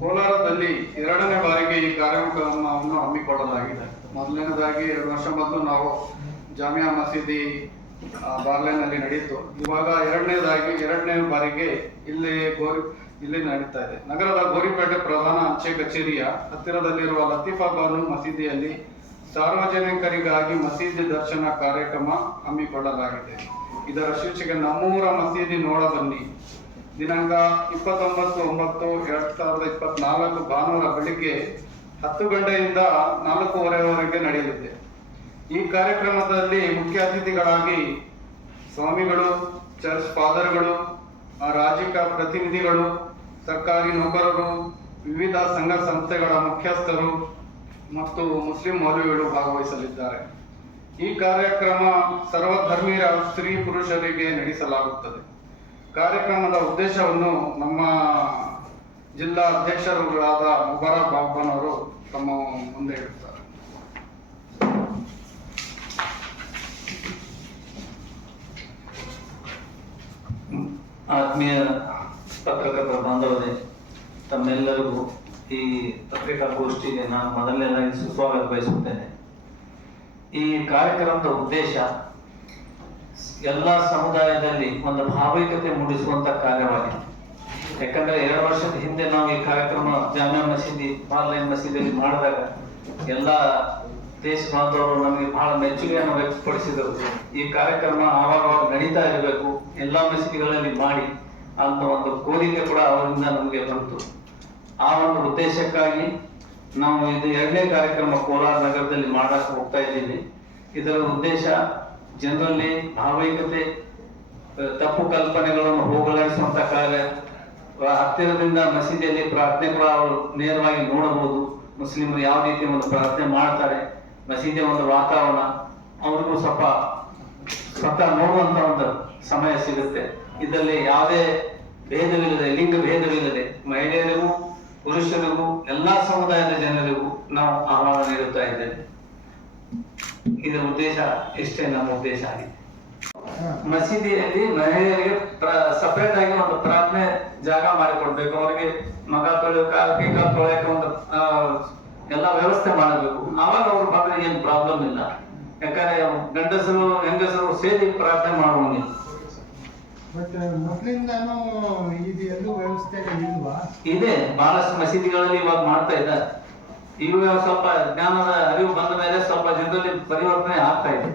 ಕೋಲಾರದಲ್ಲಿ ಎರಡನೇ ಬಾರಿಗೆ ಈ ಕಾರ್ಯಕ್ರಮವನ್ನು ಹಮ್ಮಿಕೊಳ್ಳಲಾಗಿದೆ. ಮೊದಲನೇದಾಗಿ ಎರಡು ವರ್ಷ ಮೊದಲು ನಾವು ಜಾಮಿಯಾ ಮಸೀದಿ ಬಾರ್ಲೆನಲ್ಲಿ ನಡೆಯಿತು. ಇವಾಗ ಎರಡನೇದಾಗಿ, ಎರಡನೇ ಬಾರಿಗೆ ಇಲ್ಲಿ ಗೋರಿ, ಇಲ್ಲಿ ನಡೀತಾ ಇದೆ. ನಗರದ ಗೋರಿಪೇಟೆ ಪ್ರಧಾನ ಅಂಚೆ ಕಚೇರಿಯ ಹತ್ತಿರದಲ್ಲಿರುವ ಲತೀಫಾ ಬಾನು ಮಸೀದಿಯಲ್ಲಿ ಸಾರ್ವಜನಿಕರಿಗಾಗಿ ಮಸೀದಿ ದರ್ಶನ ಕಾರ್ಯಕ್ರಮ ಹಮ್ಮಿಕೊಳ್ಳಲಾಗಿದೆ. ಇದರ ಶೀರ್ಷಿಕೆ ನಮ್ಮೂರ ಮಸೀದಿ ನೋಡ ಬನ್ನಿ ದಿನಾಂಕ ಇಪ್ಪತ್ತೊಂಬತ್ತು, ಒಂಬತ್ತು, ಎರಡ್ ಸಾವಿರದ ಇಪ್ಪತ್ನಾಲ್ಕು ಭಾನುವಾರ ಬೆಳಿಗ್ಗೆ ಹತ್ತು ಗಂಟೆಯಿಂದ ನಾಲ್ಕೂವರೆವರೆಗೆ ನಡೆಯಲಿದೆ. ಈ ಕಾರ್ಯಕ್ರಮದಲ್ಲಿ ಮುಖ್ಯ ಅತಿಥಿಗಳಾಗಿ ಸ್ವಾಮಿಗಳು, ಚರ್ಚ್ ಫಾದರ್ಗಳು ರಾಜಕೀಯ ಪ್ರತಿನಿಧಿಗಳು, ಸರ್ಕಾರಿ ನೌಕರರು, ವಿವಿಧ ಸಂಘ ಸಂಸ್ಥೆಗಳ ಮುಖ್ಯಸ್ಥರು ಮತ್ತು ಮುಸ್ಲಿಂ ಮೌಲ್ಯಗಳು ಭಾಗವಹಿಸಲಿದ್ದಾರೆ. ಈ ಕಾರ್ಯಕ್ರಮ ಸರ್ವಧರ್ಮೀಯ ಸ್ತ್ರೀ ಪುರುಷರಿಗೆ ನಡೆಸಲಾಗುತ್ತದೆ. ಕಾರ್ಯಕ್ರಮದ ಉದ್ದೇಶವನ್ನು ನಮ್ಮ ಜಿಲ್ಲಾ ಅಧ್ಯಕ್ಷರುಗಳಾದ ಮುಬಾರಕ್ ಅವರು ತಮ್ಮ ಮುಂದೆ ಇಡುತ್ತಾರೆ ಆತ್ಮೀಯ ಪತ್ರಕರ್ತರ ಬಾಂಧವರೇ, ತಮ್ಮೆಲ್ಲರಿಗೂ ಈ ಪತ್ರಿಕಾಗೋಷ್ಠಿಗೆ ನಾನು ಮೊದಲನೇದಾಗಿ ಸುಸ್ವಾಗತ ಬಯಸುತ್ತೇನೆ. ಈ ಕಾರ್ಯಕ್ರಮದ ಉದ್ದೇಶ ಎಲ್ಲ ಸಮುದಾಯದಲ್ಲಿ ಒಂದು ಭಾವೈಕತೆ ಮೂಡಿಸುವಂತ ಕಾರ್ಯವಾಗಿದೆ. ಯಾಕಂದ್ರೆ ಎರಡು ವರ್ಷದ ಹಿಂದೆ ನಾವು ಈ ಕಾರ್ಯಕ್ರಮ ಜಾಮಿಯಾ ಮಸೀದಿ, ಪಾರ್ಲೈನ್ ಮಸೀದಿಯಲ್ಲಿ ಮಾಡಿದಾಗ ಎಲ್ಲ ದೇಶ ಬಾಂಧವರು ನಮಗೆ ಬಹಳ ಮೆಚ್ಚುಗೆಯನ್ನು ವ್ಯಕ್ತಪಡಿಸಿದರು. ಈ ಕಾರ್ಯಕ್ರಮ ಆವಾಗ ನಡೀತಾ ಇರಬೇಕು. ಎಲ್ಲಾ ಮಸೀದಿಗಳಲ್ಲಿ ಮಾಡಿ ಅಂತ ಒಂದು ಕೋರಿಕೆ ಕೂಡ ಅವರಿಂದ ನಮಗೆ ಬಂತು. ಆ ಒಂದು ಉದ್ದೇಶಕ್ಕಾಗಿ ನಾವು ಇದು ಎರಡನೇ ಕಾರ್ಯಕ್ರಮ ಕೋಲಾರ ನಗರದಲ್ಲಿ ಮಾಡಕ್ಕೆ ಹೋಗ್ತಾ ಇದ್ದೀವಿ. ಇದರ ಉದ್ದೇಶ ಜನರಲ್ಲಿ ಭಾವೈಕತೆ ತಪ್ಪು ಕಲ್ಪನೆಗಳನ್ನು ಹೋಗಲಾಡಿಸುವಂತ ಕಾರ್ಯ ಹತ್ತಿರದಿಂದ ಮಸೀದಿಯಲ್ಲಿ ಪ್ರಾರ್ಥನೆ ಕೂಡ ಅವರು ನೇರವಾಗಿ ನೋಡಬಹುದು. ಮುಸ್ಲಿಮರು ಯಾವ ರೀತಿ ಒಂದು ಪ್ರಾರ್ಥನೆ ಮಾಡ್ತಾರೆ, ಮಸೀದಿಯ ಒಂದು ವಾತಾವರಣ, ಅವ್ರಿಗೂ ಸ್ವಲ್ಪ ಸ್ವತಃ ನೋಡುವಂತ ಒಂದು ಸಮಯ ಸಿಗುತ್ತೆ. ಇದರಲ್ಲಿ ಯಾವುದೇ ಭೇದವಿಲ್ಲದೆ, ಲಿಂಗ ಭೇದವಿಲ್ಲದೆ, ಮಹಿಳೆಯರಿಗೂ, ಪುರುಷರಿಗೂ, ಎಲ್ಲಾ ಸಮುದಾಯದ ಜನರಿಗೂ ನಾವು ಆಹ್ವಾನ ನೀಡುತ್ತಾ ಇದ್ದೇವೆ. ಇದರ ಉದ್ದೇಶ ಇಷ್ಟೇ ನಮ್ಮ ಉದ್ದೇಶ ಆಗಿದೆ. ಮಸೀದಿಯಲ್ಲಿ ಮಹಿಳೆಯರಿಗೆ ಸಪರೇಟ್ ಆಗಿ ಒಂದು ಪ್ರಾರ್ಥನೆ ಜಾಗ ಮಾಡಿಕೊಡ್ಬೇಕು. ಅವರಿಗೆ ಮಗ ತೊಳೆಯೋಕ ಕೈಕ ತೊಳೆಯಕ್ಕೆ ಒಂದು ಎಲ್ಲ ವ್ಯವಸ್ಥೆ ಮಾಡಬೇಕು. ಆವಾಗ ಅವ್ರು ಬಂದ್ರೆ ಏನ್ ಪ್ರಾಬ್ಲಮ್ ಇಲ್ಲ. ಯಾಕಂದ್ರೆ ಗಂಡಸರು ಹೆಂಗಸರು ಸೇರಿ ಪ್ರಾರ್ಥನೆ ಮಾಡುವಂಗಿಲ್ಲ ಬಟ್ ಮೊದಲಿಂದಾನು ಇದು ಎಲ್ಲೂ ವ್ಯವಸ್ಥೆ ಇಲ್ವಾ? ಇದೆ. ಬಹಳಷ್ಟು ಮಸೀದಿಗಳಲ್ಲಿ ಇವಾಗ ಮಾಡ್ತಾ ಇದ್ದಾರೆ. ಇವಾಗ ಸ್ವಲ್ಪ ಜ್ಞಾನದ ಅರಿವು ಬಂದ ಮೇಲೆ ಸ್ವಲ್ಪ ಜನರಲ್ಲಿ ಪರಿವರ್ತನೆ ಆಗ್ತಾ ಇದೆ.